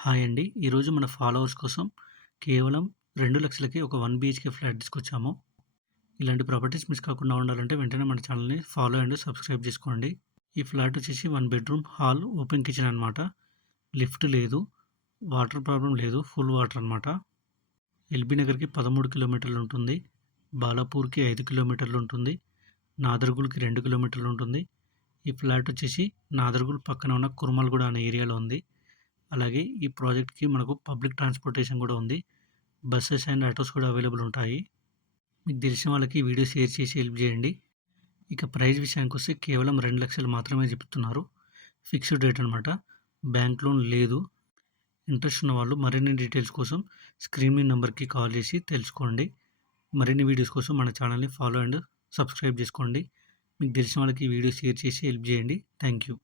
Hi అండి. ఈరోజు మన ఫాలోవర్స్ కోసం కేవలం 2,00,000కి ఒక వన్ బీహెచ్‌కే ఫ్లాట్ తీసుకొచ్చాము. ఇలాంటి ప్రాపర్టీస్ మిస్ కాకుండా ఉండాలంటే వెంటనే మన ఛానల్‌ని ఫాలో అండ్ సబ్స్క్రైబ్ చేసుకోండి. ఈ ఫ్లాట్ వచ్చేసి one bedroom, hall, open kitchen అనమాట. లిఫ్ట్ లేదు. వాటర్ ప్రాబ్లం లేదు. ఫుల్ వాటర్ అనమాట. ఎల్బీ నగర్‌కి 13 కిలోమీటర్లు ఉంటుంది. బాలాపూర్‌కి ఐదు కిలోమీటర్లు ఉంటుంది. నాదర్గుల్‌కి రెండు కిలోమీటర్లు ఉంటుంది. ఈ ఫ్లాట్ వచ్చేసి నాదర్గుల్ పక్కన ఉన్న కుర్మల్గూడ అనే ఏరియాలో ఉంది. అలాగే ఈ ప్రాజెక్ట్‌కి మనకు పబ్లిక్ ట్రాన్స్‌పోర్టేషన్ కూడా ఉంది. బస్సెస్ అండ్ ఆటోస్ కూడా అవైలబుల్ ఉంటాయి. మీకు తెలిసిన వాళ్ళకి వీడియో షేర్ చేసి హెల్ప్ చేయండి. ఇక ప్రైస్ విషయానికొస్తే కేవలం రెండు లక్షలు మాత్రమే చెప్తున్నారు. ఫిక్స్డ్ రేట్ అనమాట. బ్యాంక్ లోన్ లేదు. ఇంట్రెస్ట్ ఉన్న వాళ్ళు మరిన్ని డీటెయిల్స్ కోసం స్క్రీన్ మీ నెంబర్కి కాల్ చేసి తెలుసుకోండి. మరిన్ని వీడియోస్ కోసం మన ఛానల్‌ని ఫాలో అండ్ సబ్స్క్రైబ్ చేసుకోండి. మీకు తెలిసిన వాళ్ళకి వీడియో షేర్ చేసి హెల్ప్ చేయండి. Thank you.